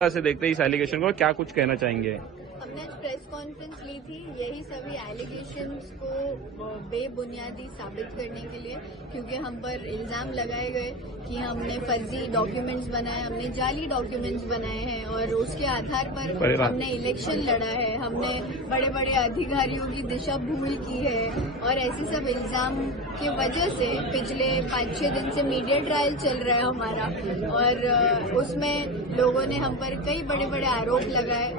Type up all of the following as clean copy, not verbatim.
से देखते हैं इस एलिगेशन को, क्या कुछ कहना चाहेंगे? हमने आज प्रेस कॉन्फ्रेंस ली थी यही सभी एलिगेशंस को बेबुनियादी साबित करने के लिए, क्योंकि हम पर इल्जाम लगाए गए कि हमने फर्जी डॉक्यूमेंट्स बनाए, हमने जाली डॉक्यूमेंट्स बनाए हैं और उसके आधार पर हमने इलेक्शन लड़ा है, हमने बड़े बड़े अधिकारियों की दिशा भूल की है और ऐसे सब इल्जाम की वजह से पिछले 5-6 दिन से मीडिया ट्रायल चल रहा है हमारा और उसमें लोगों ने हम पर कई बड़े बड़े आरोप लगाए,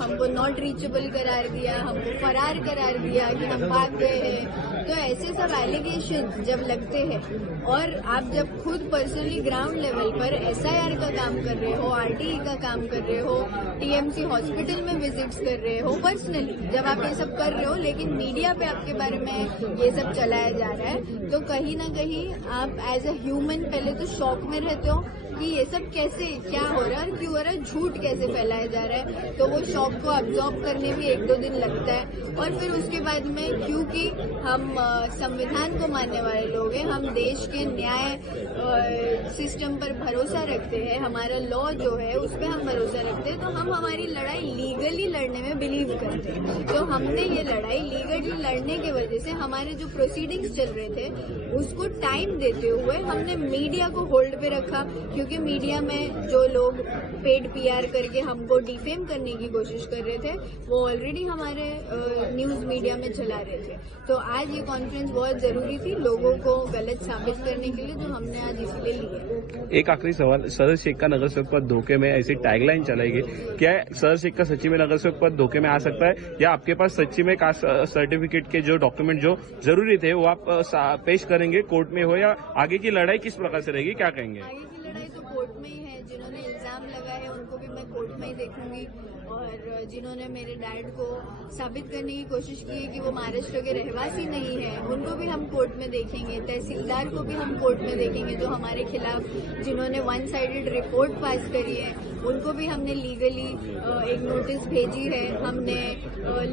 हमको नॉट रीचेबल करार दिया, हमको फरार करार दिया कि हम भाग गए हैं। तो ऐसे सब एलिगेशन जब लगते हैं और आप जब खुद पर्सनली ग्राउंड लेवल पर एसआईआर का काम कर रहे हो, आरटीई का काम कर रहे हो, टीएमसी हॉस्पिटल में विजिट्स कर रहे हो, पर्सनली जब आप ये सब कर रहे हो लेकिन मीडिया पे आपके बारे में ये सब चलाया जा रहा है, तो कहीं ना कहीं आप एज अ ह्यूमन पहले तो शॉक में रहते हो कि ये सब कैसे, क्या हो रहा है, क्यों हो रहा है, झूठ कैसे फैलाया जा रहा है। तो वो शॉक को अब्जॉर्ब करने में 1-2 दिन लगता है और फिर उसके बाद में, क्योंकि हम संविधान को मानने वाले लोग हैं, हम देश के न्याय सिस्टम पर भरोसा रखते हैं, हमारा लॉ जो है उस पर हम भरोसा रखते हैं, तो हम हमारी लड़ाई लीगली लड़ने में बिलीव करते हैं। तो हमने ये लड़ाई लीगली लड़ने की वजह से हमारे जो प्रोसीडिंग्स चल रहे थे उसको टाइम देते हुए हमने मीडिया को होल्ड पे रखा, क्योंकि मीडिया में जो लोग पेड पीआर करके हमको डिफेम करने की कोशिश कर रहे थे वो ऑलरेडी हमारे न्यूज मीडिया में चला रहे थे। तो आज ये कॉन्फ्रेंस बहुत जरूरी थी लोगों को गलत साबित करने के लिए, जो हमने आज इसलिए ली है। एक आखिरी सवाल, सदर शेख का नगर सेवक पद धोखे में, ऐसी टैगलाइन चलाई गई, क्या सदर शेख का सच्ची में नगर सेवक पद धोखे में आ सकता है, या आपके पास सच्ची में कास्ट सर्टिफिकेट के जो डॉक्यूमेंट जो जरूरी थे वो आप पेश करेंगे कोर्ट में हो, या आगे की लड़ाई किस प्रकार से रहेगी, क्या कहेंगे? आगे की लड़ाई तो कोर्ट में ही है, जिन्होंने इल्जाम लगाए हैं उनको भी मैं कोर्ट में ही देखूंगी और जिन्होंने मेरे डैड को साबित करने की कोशिश की है कि वो महाराष्ट्र के रहवासी नहीं है उनको भी हम कोर्ट में देखेंगे, तहसीलदार को भी हम कोर्ट में देखेंगे जो हमारे खिलाफ जिन्होंने 1 साइडेड रिपोर्ट पास करी है उनको भी हमने लीगली एक नोटिस भेजी है। हमने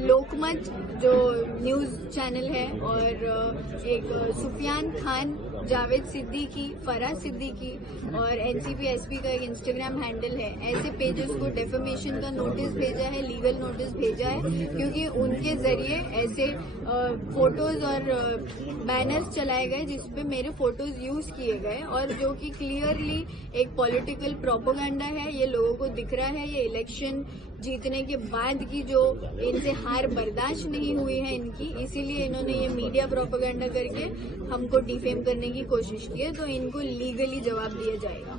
लोकमत जो न्यूज चैनल है और एक सुफियान खान, जावेद सिद्दीकी, फराज सिद्दीकी और एनसीपी एसपी का एक इंस्टाग्राम हैंडल है, ऐसे पेजेस को डेफेमेशन का नोटिस भेजा है, लीगल नोटिस भेजा है, क्योंकि उनके जरिए ऐसे फोटोज और बैनर्स चलाए गए जिसपे मेरे फोटोज यूज किए गए और जो कि क्लियरली एक पॉलिटिकल प्रोपेगेंडा है। ये लोगों को दिख रहा है, ये इलेक्शन जीतने के बाद की जो इनसे हार बर्दाश्त नहीं हुई है इनकी, इसीलिए इन्होंने ये मीडिया प्रोपेगेंडा करके हमको डिफेम करने की कोशिश की है, तो इनको लीगली जवाब दिया जाएगा।